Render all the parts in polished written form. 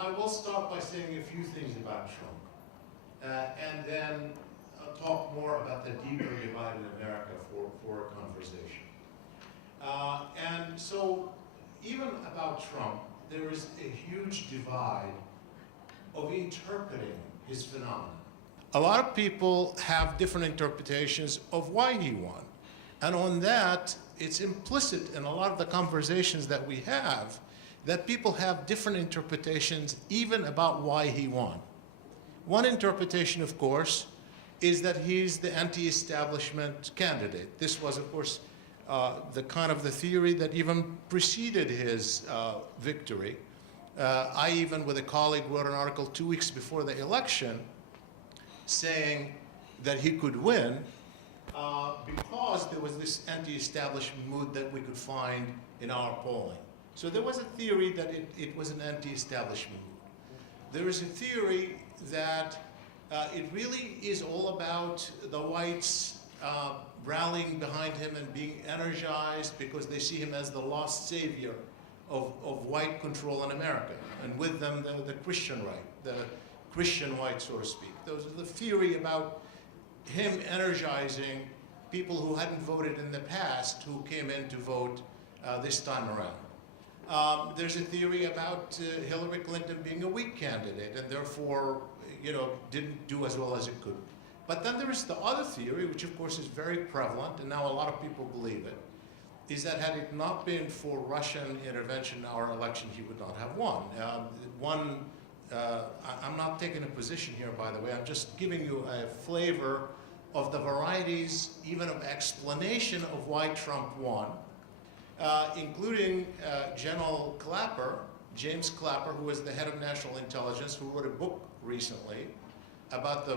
I will start by saying a few things about Trump, and then talk more about the deeper divide in America for a conversation. And so, even about Trump, there is a huge divide of interpreting his phenomenon. A lot of people have different interpretations of why he won. And on that, it's implicit in a lot of the conversations that we have that people have different interpretations even about why he won. One interpretation, of course, is that he's the anti-establishment candidate. This was, of course, the theory that even preceded his victory. I even, with a colleague, wrote an article 2 weeks before the election saying that he could win because there was this anti-establishment mood that we could find in our polling. So there was a theory that it was an anti-establishment mood. There is a theory that it really is all about the whites rallying behind him and being energized because they see him as the lost savior of white control in America, and with them the Christian right, the Christian white, so to speak. Those are the theory about him energizing people who hadn't voted in the past who came in to vote this time around. There's a theory about Hillary Clinton being a weak candidate and therefore, didn't do as well as it could. But then there is the other theory, which of course is very prevalent, and now a lot of people believe it, is that had it not been for Russian intervention in our election, he would not have won. I'm not taking a position here, by the way. I'm just giving you a flavor of the varieties, even of explanation of why Trump won, including General Clapper, James Clapper, who was the head of national intelligence, who wrote a book recently about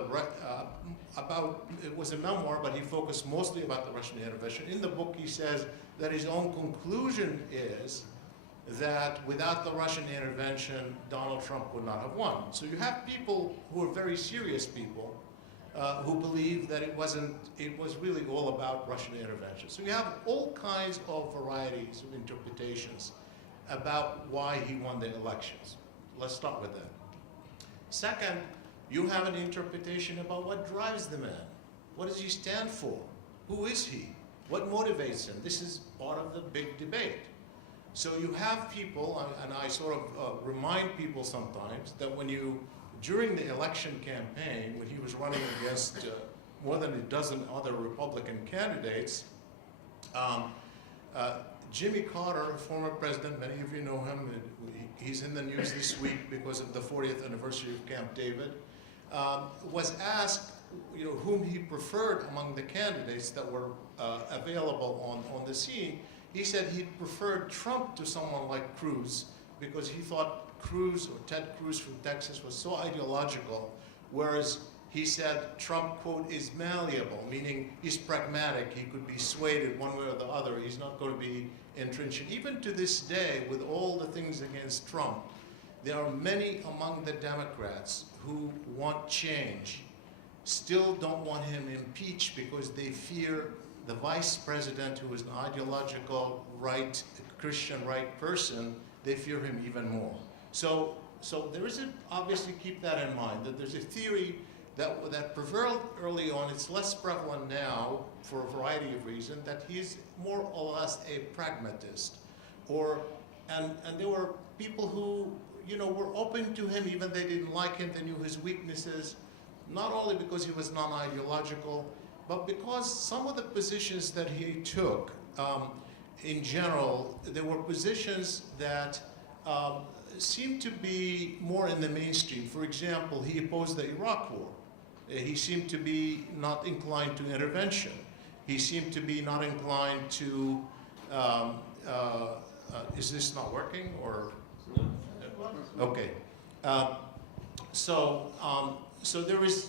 it was a memoir, but he focused mostly about the Russian intervention. In the book, he says that his own conclusion is that without the Russian intervention, Donald Trump would not have won. So you have people who are very serious people who believe that it was really all about Russian intervention. So you have all kinds of varieties of interpretations about why he won the elections. Let's start with that. Second, you have an interpretation about what drives the man. What does he stand for? Who is he? What motivates him? This is part of the big debate. So you have people, and I sort of remind people sometimes that during the election campaign, when he was running against more than a dozen other Republican candidates, Jimmy Carter, former president, many of you know him, he's in the news this week because of the 40th anniversary of Camp David, was asked whom he preferred among the candidates that were available on the scene. He said he preferred Trump to someone like Cruz because he thought Cruz, or Ted Cruz from Texas, was so ideological, whereas he said Trump, quote, is malleable, meaning he's pragmatic, he could be swayed one way or the other, he's not going to be intransigent. Even to this day, with all the things against Trump, there are many among the Democrats who want change, still don't want him impeached because they fear the vice president, who is an ideological right, Christian right person, they fear him even more. So there is obviously keep that in mind, that there's a theory that prevailed early on. It's less prevalent now for a variety of reasons, that he's more or less a pragmatist. And there were people who were open to him, even they didn't like him, they knew his weaknesses, not only because he was non-ideological, but because some of the positions that he took, in general, there were positions that seemed to be more in the mainstream. For example, he opposed the Iraq War. He seemed to be not inclined to intervention. He seemed to be not inclined to, is this not working, or? Okay. So there is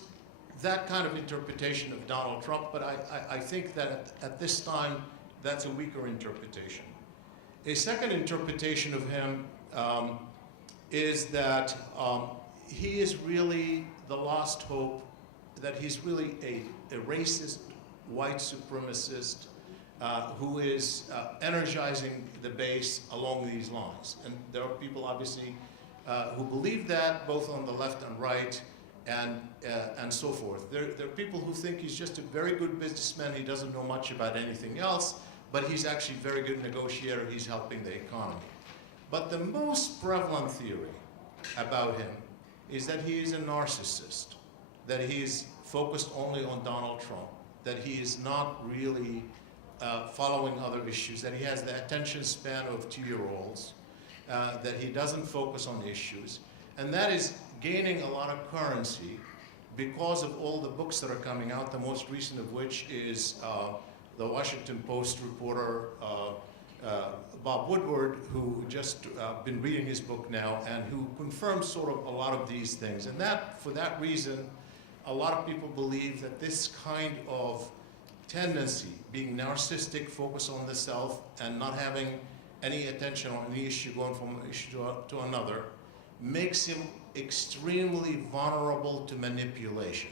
that kind of interpretation of Donald Trump, but I think that at this time, that's a weaker interpretation. A second interpretation of him is that he is really the lost hope, that he's really a racist, white supremacist who is energizing the base along these lines. And there are people obviously who believe that, both on the left and right, and so forth. There are people who think he's just a very good businessman, he doesn't know much about anything else, but he's actually a very good negotiator, he's helping the economy. But the most prevalent theory about him is that he is a narcissist, that he is focused only on Donald Trump, that he is not really following other issues, that he has the attention span of 2-year-olds, that he doesn't focus on issues, and that is gaining a lot of currency because of all the books that are coming out, the most recent of which is the Washington Post reporter Bob Woodward, who just been reading his book now and who confirms sort of a lot of these things. And that, for that reason, a lot of people believe that this kind of tendency, being narcissistic, focus on the self, and not having any attention on any issue, going from one issue to another, makes him extremely vulnerable to manipulation.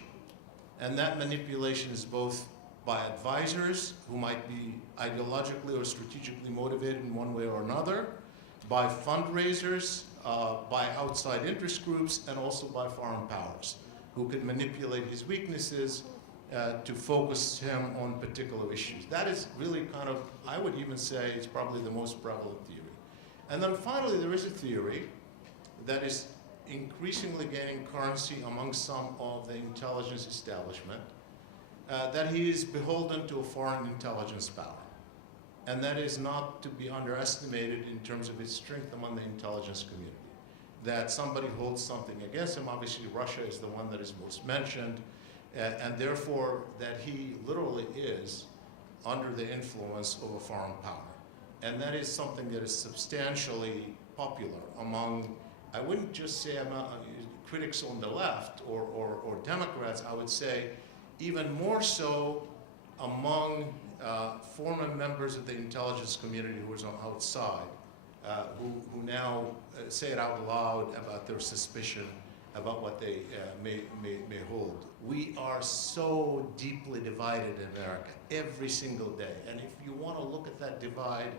And that manipulation is both by advisors who might be ideologically or strategically motivated in one way or another, by fundraisers, by outside interest groups, and also by foreign powers who can manipulate his weaknesses to focus him on particular issues. That is really kind of, I would even say, it's probably the most prevalent theory. And then finally, there is a theory that is increasingly gaining currency among some of the intelligence establishment, that he is beholden to a foreign intelligence power. And that is not to be underestimated in terms of its strength among the intelligence community. That somebody holds something against him, obviously Russia is the one that is most mentioned, and therefore that he literally is under the influence of a foreign power. And that is something that is substantially popular among, I wouldn't just say among critics on the left or Democrats, I would say even more so among former members of the intelligence community who are outside, who now say it out loud about their suspicion about what they may hold. We are so deeply divided in America every single day. And if you want to look at that divide,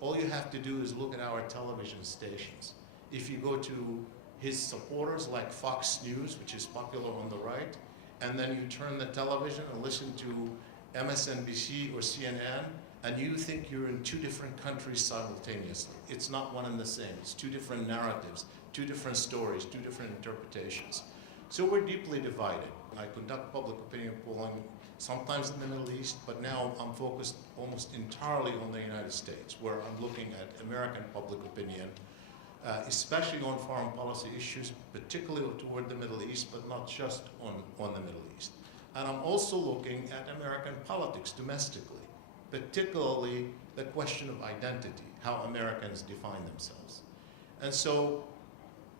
all you have to do is look at our television stations. If you go to his supporters like Fox News, which is popular on the right, and then you turn the television and listen to MSNBC or CNN, and you think you're in two different countries simultaneously. It's not one and the same. It's two different narratives, two different stories, two different interpretations. So we're deeply divided. I conduct public opinion polling sometimes in the Middle East, but now I'm focused almost entirely on the United States, where I'm looking at American public opinion, especially on foreign policy issues, particularly toward the Middle East, but not just on the Middle East. And I'm also looking at American politics domestically, particularly the question of identity, how Americans define themselves. And so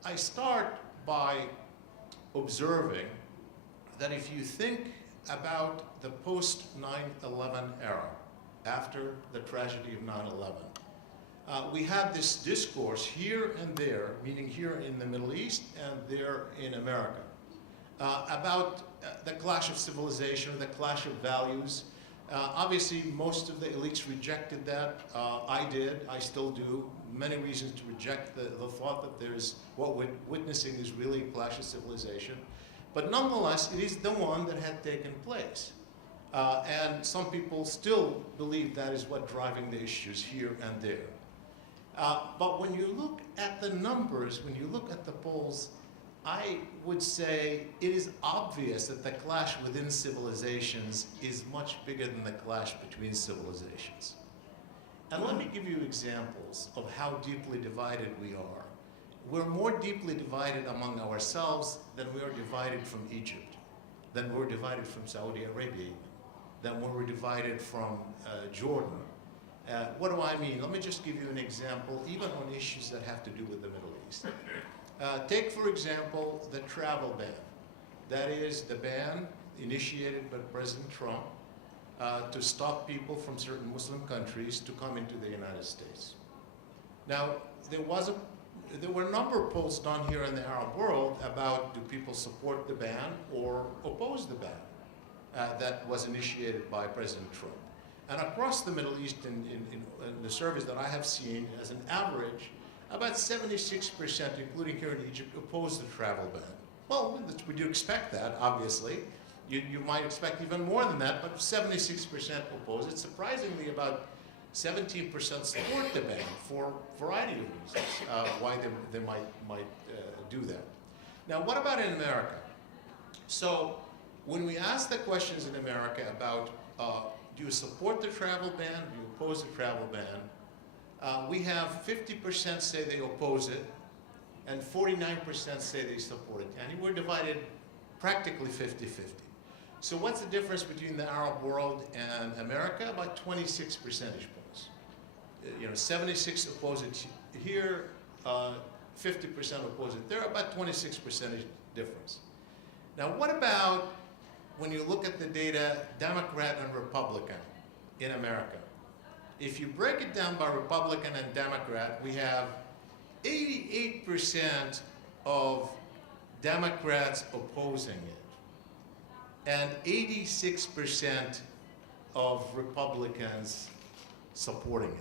I start by observing that if you think about the post-9/11 era, after the tragedy of 9/11, we had this discourse here and there, meaning here in the Middle East and there in America, about the clash of civilization, the clash of values. Obviously, most of the elites rejected that. I did, I still do. Many reasons to reject the thought that there's, what we're witnessing is really a clash of civilization. But nonetheless, it is the one that had taken place. And some people still believe that is what's driving the issues here and there. But when you look at the numbers, when you look at the polls, I would say it is obvious that the clash within civilizations is much bigger than the clash between civilizations. And let me give you examples of how deeply divided we are. We're more deeply divided among ourselves than we are divided from Egypt, than we're divided from Saudi Arabia, than we're divided from Jordan. What do I mean? Let me just give you an example, even on issues that have to do with the Middle East. Take, for example, the travel ban. That is the ban initiated by President Trump to stop people from certain Muslim countries to come into the United States. Now, there were a number of polls done here in the Arab world about do people support the ban or oppose the ban that was initiated by President Trump. And across the Middle East, in the surveys that I have seen, as an average, about 76%, including here in Egypt, oppose the travel ban. Well, would you expect that, obviously? You might expect even more than that, but 76% oppose it. Surprisingly, about 17% support the ban for a variety of reasons why they might do that. Now, what about in America? So, when we ask the questions in America about do you support the travel ban, do you oppose the travel ban, we have 50% say they oppose it, and 49% say they support it. And we're divided practically 50-50. So what's the difference between the Arab world and America? About 26 percentage points. 76 oppose it here, 50% oppose it there, about 26 percentage difference. Now what about when you look at the data, Democrat and Republican in America? If you break it down by Republican and Democrat, we have 88% of Democrats opposing it, and 86% of Republicans supporting it.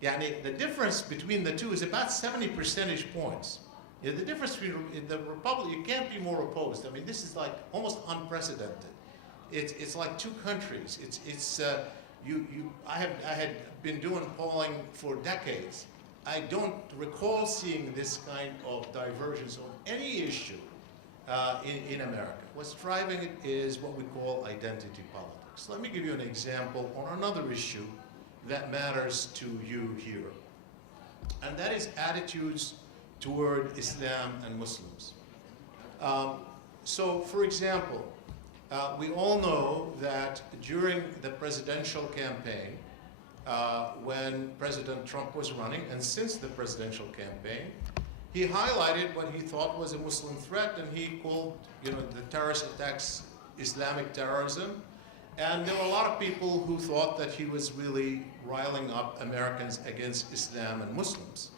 Yeah, the difference between the two is about 70 percentage points. The difference between the Republican, you can't be more opposed. I mean, this is like almost unprecedented. It's like two countries. I had been doing polling for decades. I don't recall seeing this kind of divergence on any issue in America. What's driving it is what we call identity politics. Let me give you an example on another issue that matters to you here, and that is attitudes toward Islam and Muslims. So, for example, we all know that during the presidential campaign, when President Trump was running, and since the presidential campaign, he highlighted what he thought was a Muslim threat, and he called, the terrorist attacks Islamic terrorism. And there were a lot of people who thought that he was really riling up Americans against Islam and Muslims.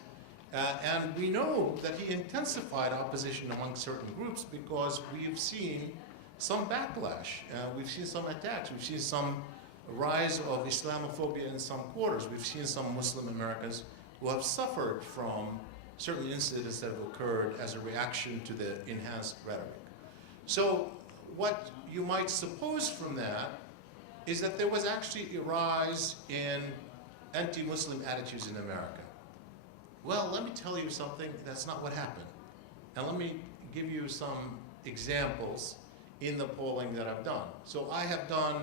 And we know that he intensified opposition among certain groups because we've seen some backlash. We've seen some attacks. We've seen some rise of Islamophobia in some quarters. We've seen some Muslim Americans who have suffered from certain incidents that have occurred as a reaction to the enhanced rhetoric. So what you might suppose from that is that there was actually a rise in anti-Muslim attitudes in America. Well, let me tell you something, that's not what happened. And let me give you some examples in the polling that I've done. So I have done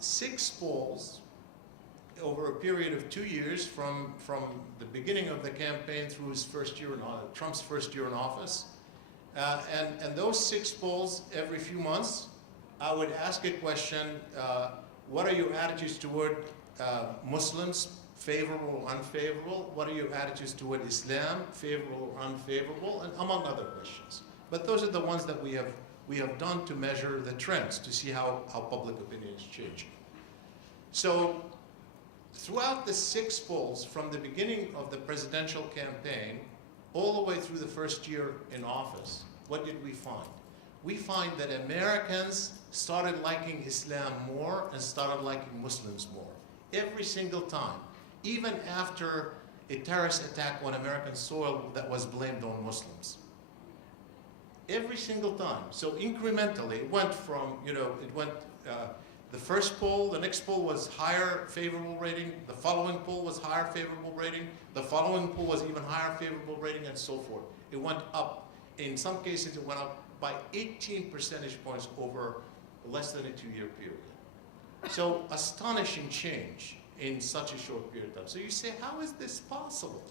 6 polls over a period of 2 years from the beginning of the campaign through his first year Trump's first year in office. And those 6 polls, every few months, I would ask a question, what are your attitudes toward Muslims, favorable or unfavorable? What are your attitudes toward Islam, favorable or unfavorable? And among other questions. But those are the ones that we have done to measure the trends, to see how public opinion is changing. So throughout the 6 polls, from the beginning of the presidential campaign, all the way through the first year in office, what did we find? We find that Americans started liking Islam more and started liking Muslims more. Every single time. Even after a terrorist attack on American soil that was blamed on Muslims. Every single time. So incrementally, it went from, the first poll, the next poll was higher favorable rating, the following poll was higher favorable rating, the following poll was even higher favorable rating, and so forth. It went up. In some cases, it went up by 18 percentage points over less than a 2-year period. So astonishing change in such a short period of time. So you say, how is this possible?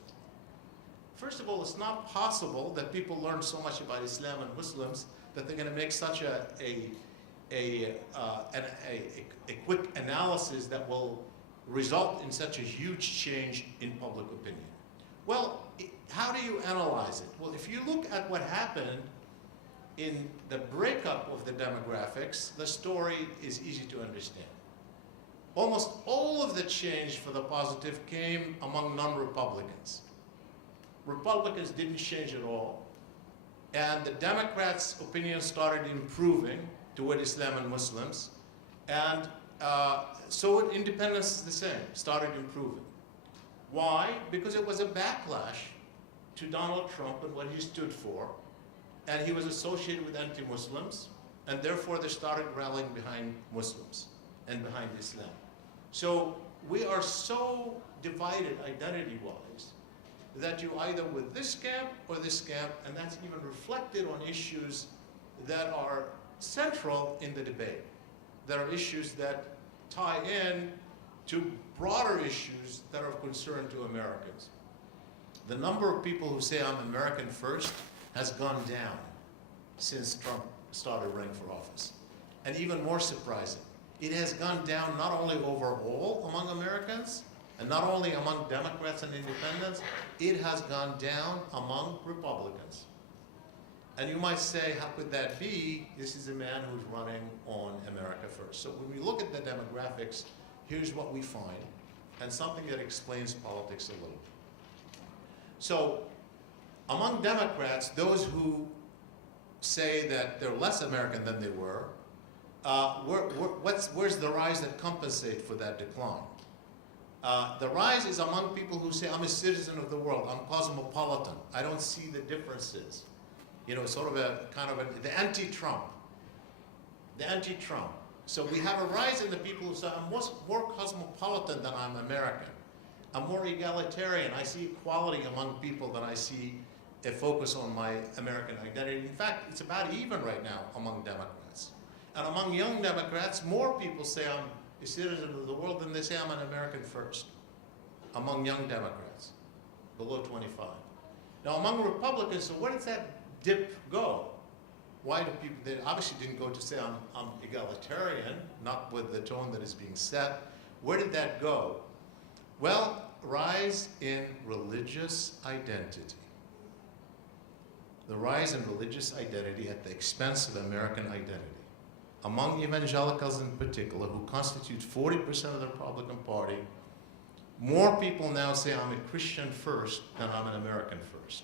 First of all, it's not possible that people learn so much about Islam and Muslims that they're going to make such a quick analysis that will result in such a huge change in public opinion. Well, how do you analyze it? Well, if you look at what happened in the breakup of the demographics, the story is easy to understand. Almost all of the change for the positive came among non-Republicans. Republicans didn't change at all. And the Democrats' opinion started improving toward Islam and Muslims. And so independence is the same, started improving. Why? Because it was a backlash to Donald Trump and what he stood for, and he was associated with anti-Muslims, and therefore they started rallying behind Muslims and behind Islam. So we are so divided identity-wise that you're either with this camp or this camp, and that's even reflected on issues that are central in the debate. There are issues that tie in to broader issues that are of concern to Americans. The number of people who say I'm American first has gone down since Trump started running for office. And even more surprising, it has gone down not only overall among Americans, and not only among Democrats and independents, it has gone down among Republicans. And you might say, how could that be? This is a man who's running on America first. So when we look at the demographics, here's what we find, and something that explains politics a little. So among Democrats, those who say that they're less American than they were, where's the rise that compensates for that decline? The rise is among people who say, I'm a citizen of the world, I'm cosmopolitan, I don't see the differences. You know, sort of the anti-Trump. The anti-Trump. So we have a rise in the people who say, I'm more cosmopolitan than I'm American. I'm more egalitarian. I see equality among people than I see a focus on my American identity. In fact, it's about even right now among Democrats. And among young Democrats, more people say I'm a citizen of the world than they say I'm an American first. Among young Democrats, below 25. Now among Republicans, so where does that dip go? Why do people, they obviously didn't go to say I'm egalitarian, not with the tone that is being set. Where did that go? Well, rise in religious identity. The rise in religious identity at the expense of American identity. Among evangelicals in particular, who constitute 40% of the Republican Party, more people now say I'm a Christian first than I'm an American first.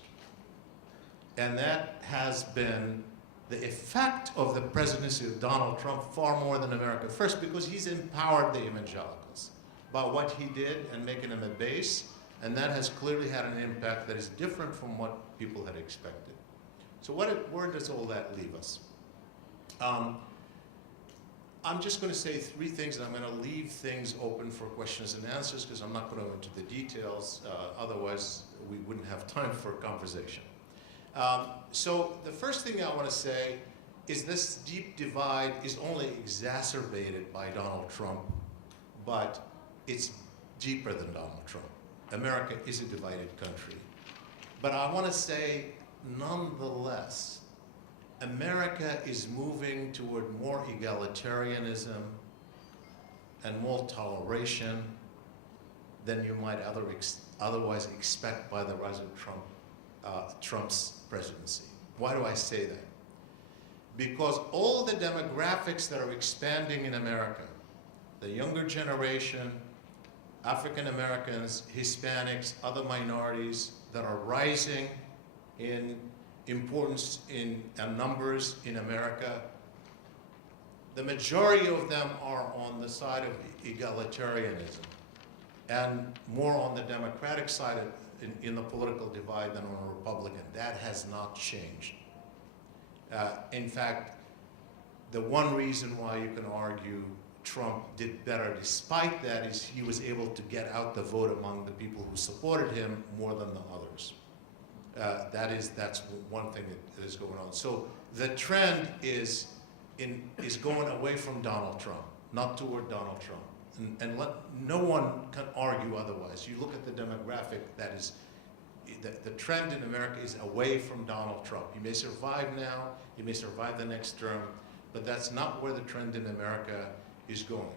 And that has been the effect of the presidency of Donald Trump far more than America first, because he's empowered the evangelicals by what he did and making them a base, and that has clearly had an impact that is different from what people had expected. So where does all that leave us? I'm just going to say three things, and I'm going to leave things open for questions and answers, because I'm not going to go into the details, otherwise we wouldn't have time for conversation. So the first thing I want to say is this deep divide is only exacerbated by Donald Trump, but it's deeper than Donald Trump. America is a divided country. But I want to say, nonetheless, America is moving toward more egalitarianism and more toleration than you might otherwise expect by the rise of Trump's presidency. Why do I say that? Because all the demographics that are expanding in America, the younger generation, African Americans, Hispanics, other minorities that are rising in importance in numbers in America, the majority of them are on the side of egalitarianism and more on the Democratic side in the political divide than on a Republican. That has not changed. In fact, the one reason why you can argue Trump did better despite that is he was able to get out the vote among the people who supported him more than the others. That's one thing that is going on. So the trend is going away from Donald Trump, not toward Donald Trump. And no one can argue otherwise. You look at the demographic, that is, the trend in America is away from Donald Trump. He may survive now, he may survive the next term, but that's not where the trend in America is going.